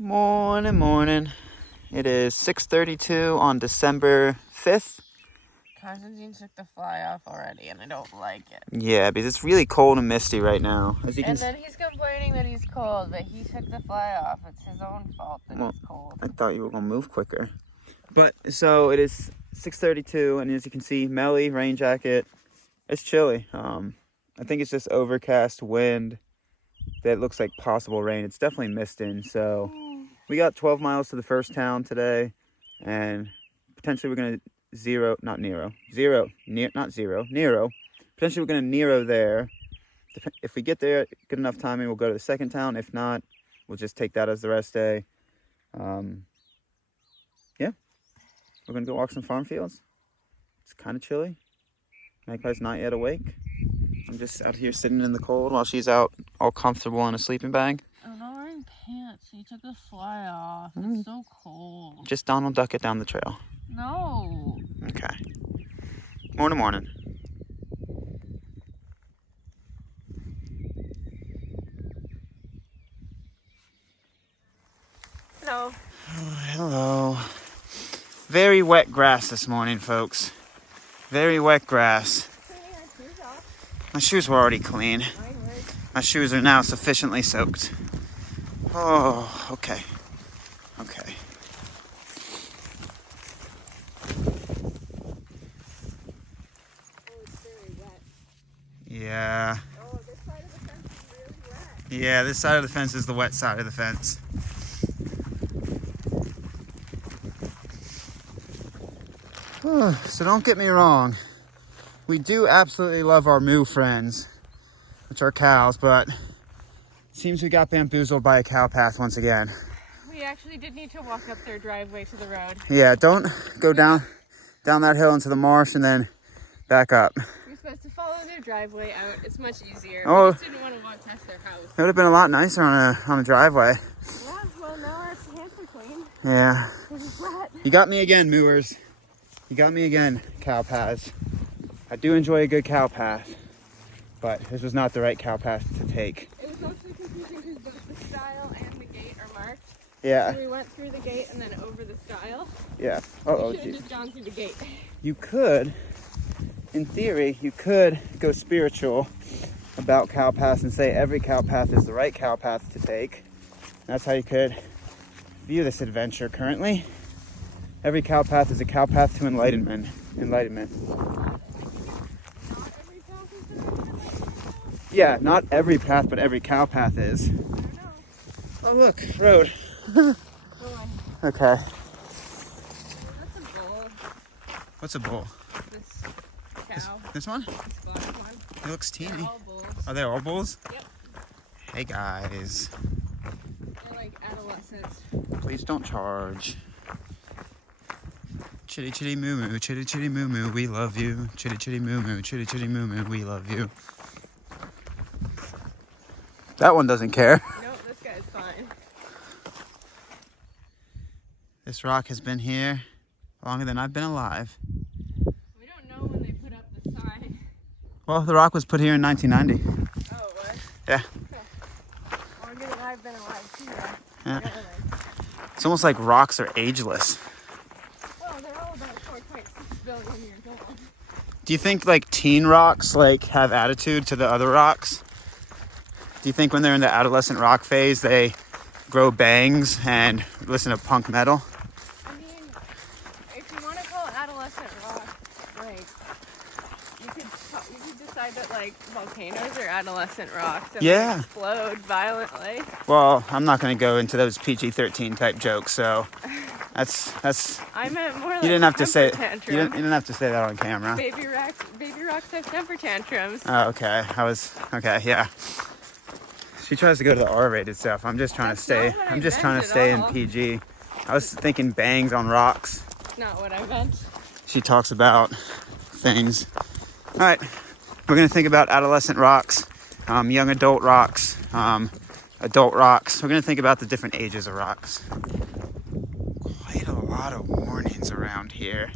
Morning. It is 6:32 on December 5th. Constantine took the fly off already, and I don't like it. Yeah, because it's really cold and misty right now. And then he's complaining that he's cold, but he took the fly off. It's his own fault that he's cold. I thought you were going to move quicker. But, so it is 6:32, and as you can see, melly, rain jacket. It's chilly. I think it's just overcast, wind. That looks like possible rain. It's definitely misting, so we got 12 miles to the first town today, and potentially we're going to Nero. Potentially we're going to Nero there. If we get there, good enough timing, we'll go to the second town. If not, we'll just take that as the rest day. Yeah, we're going to go walk some farm fields. It's kind of chilly. Magpie's not yet awake. I'm just out here sitting in the cold while she's out all comfortable in a sleeping bag. I'm not wearing pants. He took the fly off. It's so cold. Just Donald Duck it down the trail. No. Okay. Morning. No. Oh, hello. Very wet grass this morning, folks. Very wet grass. My shoes were already clean. My shoes are now sufficiently soaked. Oh, okay. Oh, it's very wet. Yeah. Oh, this side of the fence is really wet. Yeah, this side of the fence is the wet side of the fence. So don't get me wrong. We do absolutely love our moo friends, which are cows, but it seems we got bamboozled by a cow path once again. We actually did need to walk up their driveway to the road. Yeah, don't go down that hill into the marsh and then back up. You're supposed to follow their driveway out. It's much easier. Oh, We just didn't want to walk past their house. It would have been a lot nicer on a driveway. Yeah, well, now our pants are clean. Yeah. It's wet. You got me again, mooers. You got me again, cow paths. I do enjoy a good cow path, but this was not the right cow path to take. It was mostly confusing because both the stile and the gate are marked. Yeah. So we went through the gate and then over the stile. Yeah. We should have just gone through the gate. You could, in theory, go spiritual about cow paths and say every cow path is the right cow path to take. That's how you could view this adventure currently. Every cow path is a cow path to enlightenment. Yeah, not every path, but every cow path is. I don't know. Oh look, road. Go on. Okay. That's a bull. What's a bull? This cow. This one? This black one. It looks teeny. They're all bulls. Are they all bulls? Yep. Hey guys. They're like adolescents. Please don't charge. Chitty chitty moo moo, chitty chitty moo moo, we love you. Chitty chitty moo moo, chitty chitty moo moo, we love you. That one doesn't care. No, this guy's fine. This rock has been here longer than I've been alive. We don't know when they put up the sign. Well, the rock was put here in 1990. Oh, it was? Yeah. Okay. Longer than I've been alive, too. Yeah. It's almost like rocks are ageless. Well, they're all about 4.6 billion years old. Do you think like teen rocks like have attitude to the other rocks? Do you think when they're in the adolescent rock phase they grow bangs and listen to punk metal? I mean, if you want to call adolescent rock, like, you could decide that like volcanoes are adolescent rocks and Yeah. they explode violently. Well, I'm not going to go into those PG-13 type jokes, so that's. I meant more like You didn't have to say. tantrum. You didn't have to say that on camera. Baby rocks have temper tantrums. Oh, okay. Okay, yeah. She tries to go to the R-rated stuff. I'm just trying to stay. not what I I'm just meant trying to at stay in all. PG. I was thinking bangs on rocks. Not what I meant. She talks about things. All right, we're gonna think about adolescent rocks, young adult rocks, adult rocks. We're gonna think about the different ages of rocks. Quite a lot of warnings around here.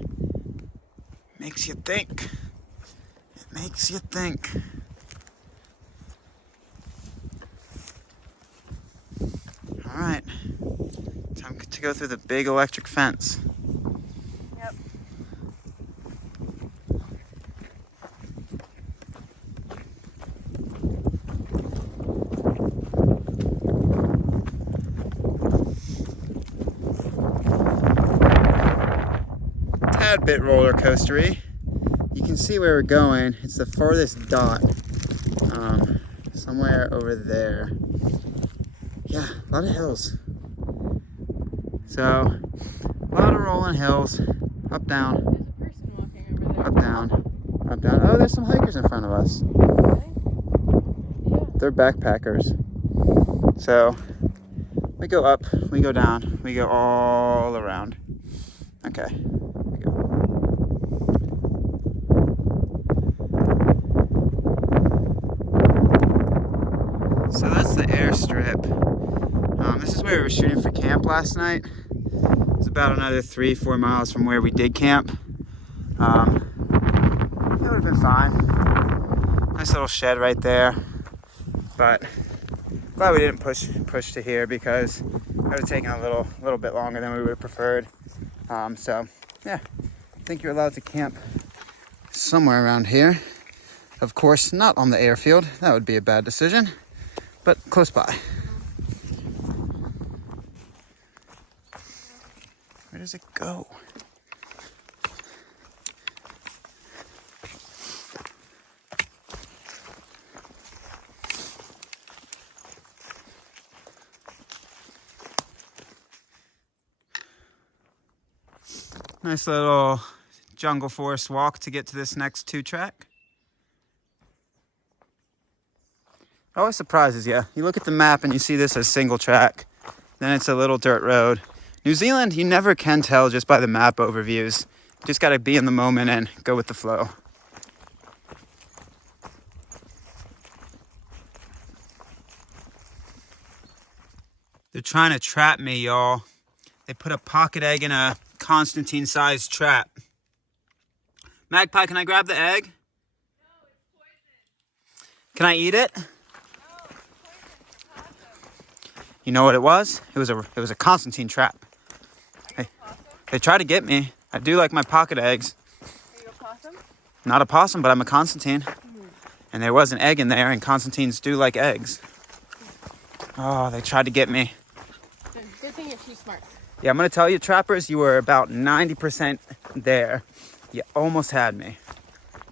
Makes you think. It makes you think. All right, to go through the big electric fence. Yep. Tad bit roller coastery. You can see where we're going. It's the farthest dot. Somewhere over there. Yeah, a lot of hills. So, a lot of rolling hills. Up, down, There's a person walking over there. up, down, up, down. Oh, there's some hikers in front of us. Really? Yeah. They're backpackers. So, we go up, we go down, we go all around. Okay. We go. So that's the airstrip. This is where we were shooting for camp last night. It's about another 3-4 miles from where we did camp. It would have been fine. Nice little shed right there. But glad we didn't push to here because it would have taken a little bit longer than we would have preferred. So yeah, I think you're allowed to camp somewhere around here. Of course, not on the airfield. That would be a bad decision, but close by. Where does it go? Nice little jungle forest walk to get to this next 2-track. It always surprises you. You look at the map and you see this as single track. Then it's a little dirt road. New Zealand, you never can tell just by the map overviews. You just gotta be in the moment and go with the flow. They're trying to trap me, y'all. They put a pocket egg in a Constantine-sized trap. Magpie, can I grab the egg? No, it's poison. Can I eat it? No, it's poison. Possum. You know what it was? It was a Constantine trap. Are you a possum? They tried to get me. I do like my pocket eggs. Are you a possum? Not a possum, but I'm a Constantine. And there was an egg in there, and Constantines do like eggs. Oh, they tried to get me. Good thing you're too smart. Yeah, I'm gonna tell you, trappers, you were about 90% there. You almost had me.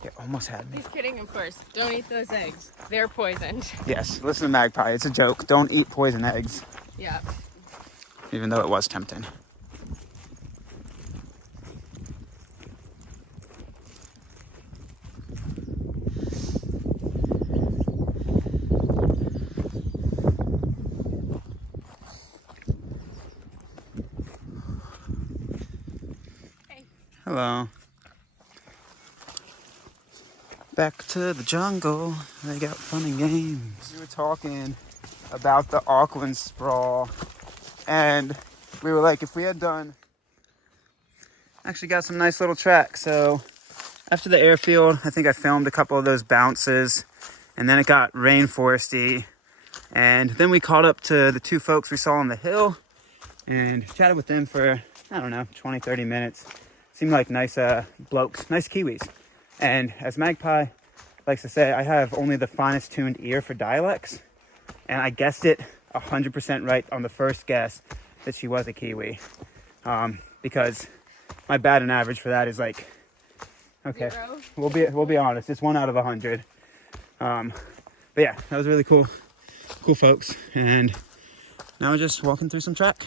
You almost had me. He's kidding, of course. Don't eat those eggs. They're poisoned. Yes, listen to Magpie. It's a joke. Don't eat poison eggs. Yeah. Even though it was tempting. Hello. Back to the jungle. They got fun and games. We were talking about the Auckland sprawl, and we were like, if we had done, actually got some nice little tracks. So after the airfield, I think I filmed a couple of those bounces, and then it got rainforesty, and then we caught up to the 2 folks we saw on the hill and chatted with them for, I don't know, 20-30 minutes. Seemed like nice blokes, nice Kiwis. And as Magpie likes to say, I have only the finest tuned ear for dialects. And I guessed it 100% right on the first guess that she was a Kiwi. Because my batting average for that is like, okay, 0? we'll be honest, it's 1 out of 100. But yeah, that was really cool folks. And now we're just walking through some track.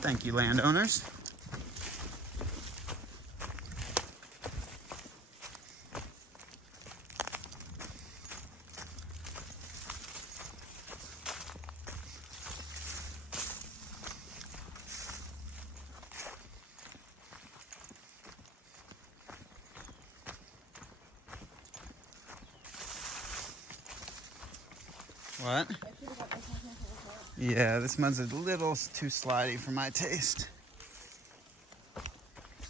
Thank you, landowners. What? Yeah, this mud's a little too slidey for my taste.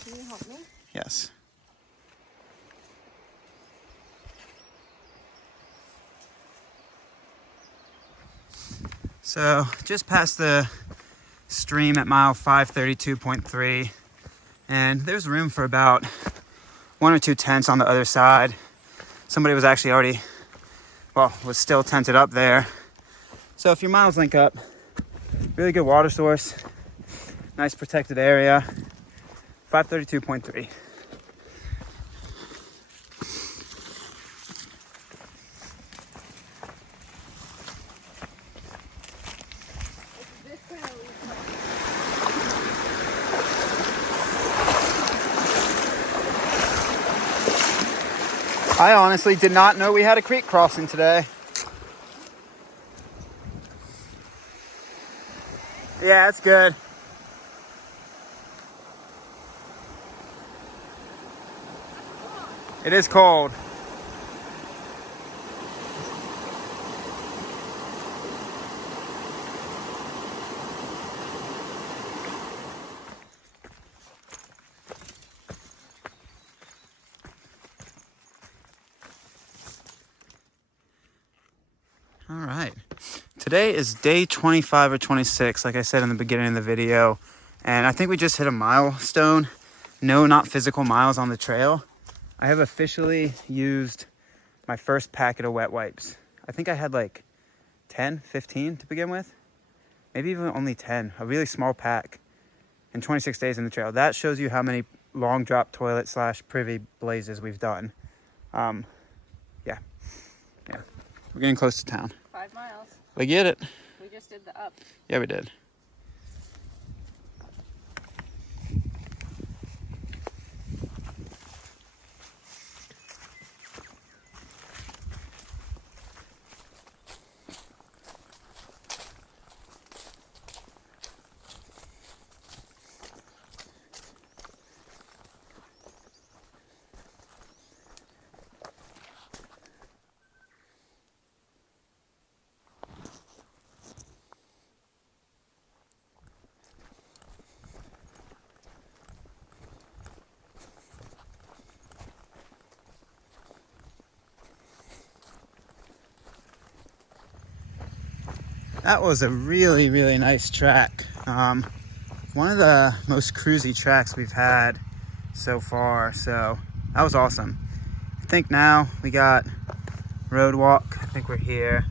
Can you help me? Yes. So just past the stream at mile 532.3, and there's room for about 1 or 2 tents on the other side. Somebody was actually already, well, was still tented up there. So if your miles link up, really good water source, nice protected area, 532.3. I honestly did not know we had a creek crossing today. Yeah, it's good. It is cold. All right. Today is day 25 or 26, like I said in the beginning of the video. And I think we just hit a milestone. No, not physical miles on the trail. I have officially used my first packet of wet wipes. I think I had like 10, 15 to begin with. Maybe even only 10, a really small pack in 26 days in the trail. That shows you how many long drop toilet / privy blazes we've done. Yeah. We're getting close to town. 5 miles. We get it. We just did the up. Yeah, we did. That was a really, really nice track. One of the most cruisy tracks we've had so far. So that was awesome. I think now we got road walk. I think we're here.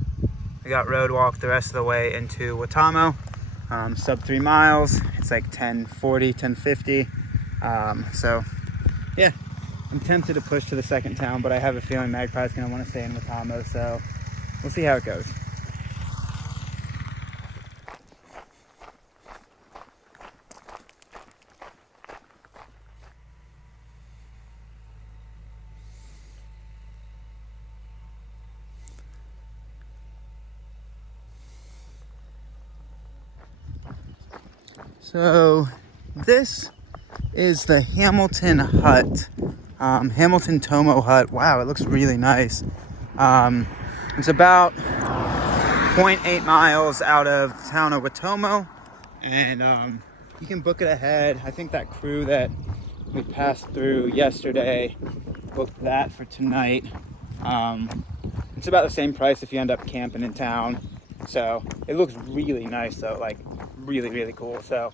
We got road walk the rest of the way into Waitamo. Sub 3 miles. It's like 10:40, 10:50. So yeah, I'm tempted to push to the second town, but I have a feeling Magpie's gonna want to stay in Waitamo. So we'll see how it goes. So this is the Hamilton hut, Hamilton Tomo hut. Wow, it looks really nice. It's about 0.8 miles out of the town of Waitomo, and you can book it ahead. I think that crew that we passed through yesterday booked that for tonight. It's about the same price if you end up camping in town. So it looks really nice though, like really, really cool. So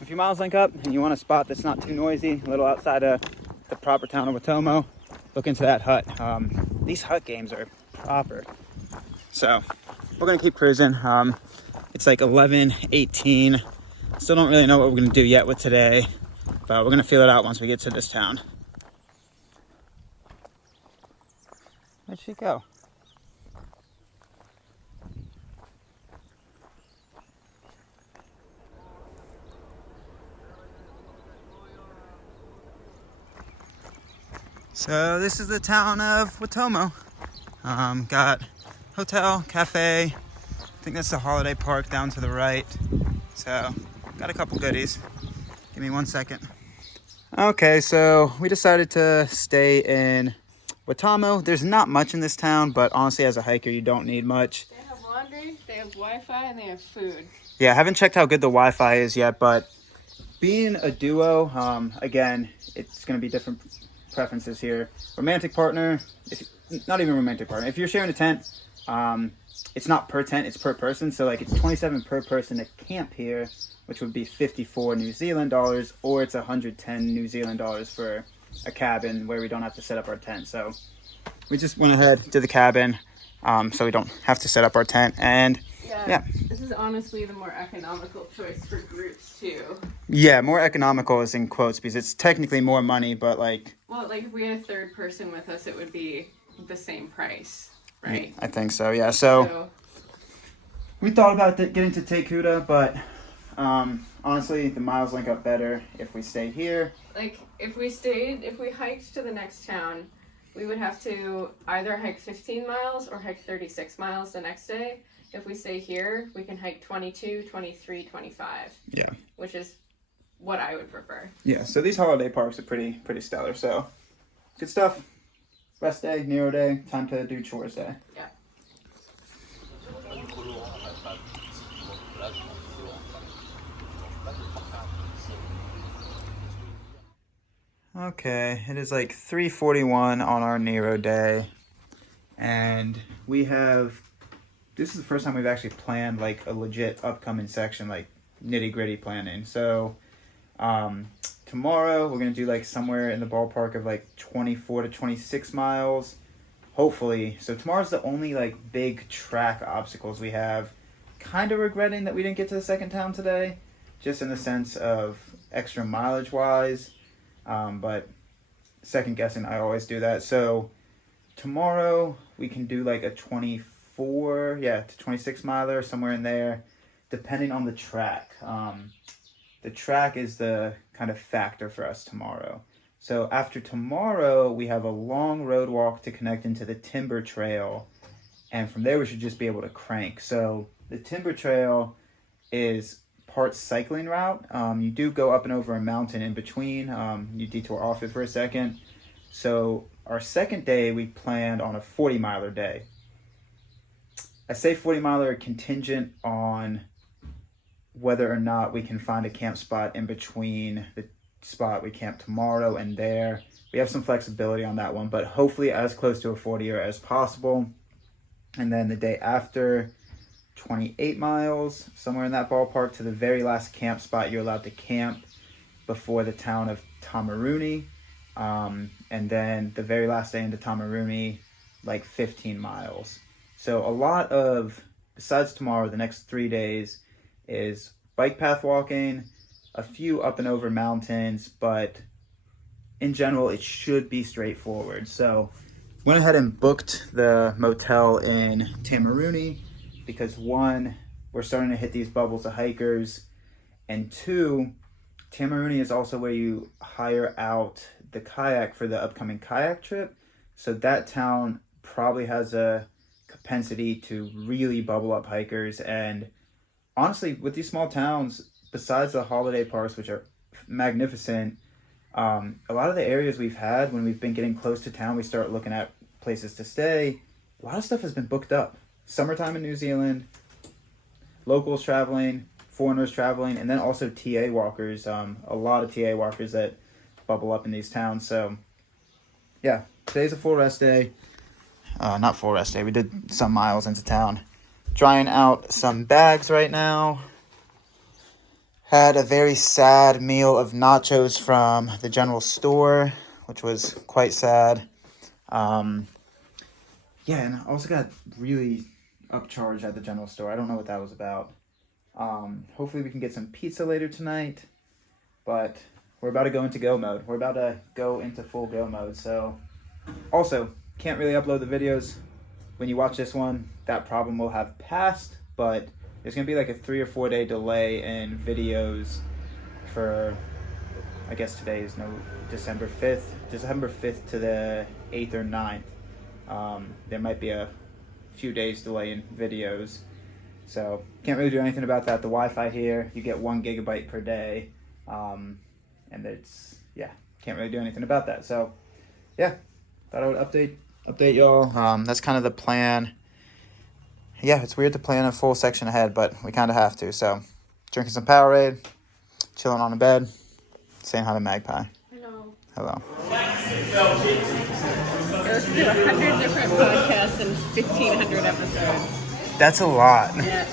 if your miles link up and you want a spot that's not too noisy, a little outside of the proper town of Waitomo, look into that hut. These hut games are proper. So we're gonna keep cruising. It's like 11:18. Still don't really know what we're gonna do yet with today, but we're gonna feel it out once we get to this town. Where'd she go? So this is the town of Waitomo. Got hotel, cafe. I think that's the holiday park down to the right. So got a couple goodies. Give me 1 second. Okay, so we decided to stay in Waitamo. There's not much in this town, but honestly, as a hiker, you don't need much. They have laundry, they have Wi-Fi, and they have food. Yeah, I haven't checked how good the Wi-Fi is yet, but being a duo, again, it's going to be different preferences here. Romantic partner, not even romantic partner. If you're sharing a tent, It's not per tent, it's per person. So like it's 27 per person to camp here, which would be 54 New Zealand dollars, or it's 110 New Zealand dollars for a cabin where we don't have to set up our tent. So we just went ahead, did the cabin, so we don't have to set up our tent. And yeah. This is honestly the more economical choice for groups too. Yeah, more economical is in quotes because it's technically more money, but like... Well, like if we had a third person with us, it would be the same price, right? I think so, yeah. So we thought about getting to Tekuta, but honestly, the miles link up better if we stay here. Like if we hiked to the next town, we would have to either hike 15 miles or hike 36 miles the next day. If we stay here, we can hike 22, 23, 25. Yeah. Which is what I would prefer. Yeah, so these holiday parks are pretty stellar. So, good stuff. Rest day, Nero day, time to do chores day. Yeah. Okay, it is like 3:41 on our Nero day. And we have... This is the first time we've actually planned like a legit upcoming section, like nitty gritty planning. So tomorrow we're going to do like somewhere in the ballpark of like 24 to 26 miles, hopefully. So tomorrow's the only like big track obstacles we have. Kind of regretting that we didn't get to the second town today, just in the sense of extra mileage wise. But second guessing, I always do that. So tomorrow we can do like a 24 to 26 miler, somewhere in there, depending on the track. The track is the kind of factor for us tomorrow. So after tomorrow, we have a long road walk to connect into the Timber Trail, and from there we should just be able to crank. So the Timber Trail is part cycling route. You do go up and over a mountain in between. You detour off it for a second. So our second day, we planned on a 40 miler day. I say 40 miler contingent on whether or not we can find a camp spot in between the spot we camp tomorrow and there. We have some flexibility on that one, but hopefully as close to a 40er as possible. And then the day after, 28 miles, somewhere in that ballpark, to the very last camp spot you're allowed to camp before the town of Tamaruni. And then the very last day into Tamaruni, like 15 miles. So a lot of, besides tomorrow, the next 3 days is bike path walking, a few up and over mountains, but in general, it should be straightforward. So went ahead and booked the motel in Tamaruni because one, we're starting to hit these bubbles of hikers, and two, Tamaruni is also where you hire out the kayak for the upcoming kayak trip. So that town probably has a propensity to really bubble up hikers. And honestly, with these small towns, besides the holiday parks, which are magnificent, a lot of the areas we've had when we've been getting close to town, we start looking at places to stay. A lot of stuff has been booked up. Summertime in New Zealand, locals traveling, foreigners traveling, and then also TA walkers. A lot of TA walkers that bubble up in these towns. So yeah, today's a full rest day. Not full rest day. We did some miles into town. Drying out some bags right now. Had a very sad meal of nachos from the general store, which was quite sad. Yeah, and I also got really upcharged at the general store. I don't know what that was about. Hopefully we can get some pizza later tonight. But we're about to go into go mode. We're about to go into full go mode. So also, can't really upload the videos. When you watch this one, that problem will have passed, but there's going to be like a 3 or 4 day delay in videos for, I guess today is December 5th to the 8th or 9th. There might be a few days delay in videos. So can't really do anything about that. The Wi-Fi here, you get 1 gigabyte per day. And it's, yeah, can't really do anything about that. So yeah, thought I would update y'all. That's kind of the plan. Yeah, it's weird to plan a full section ahead, but we kind of have to. So drinking some Powerade, chilling on the bed, saying hi to Magpie. Hello. Hello. I listen to 100 different podcasts less than 1,500 episodes. That's a lot. Yeah.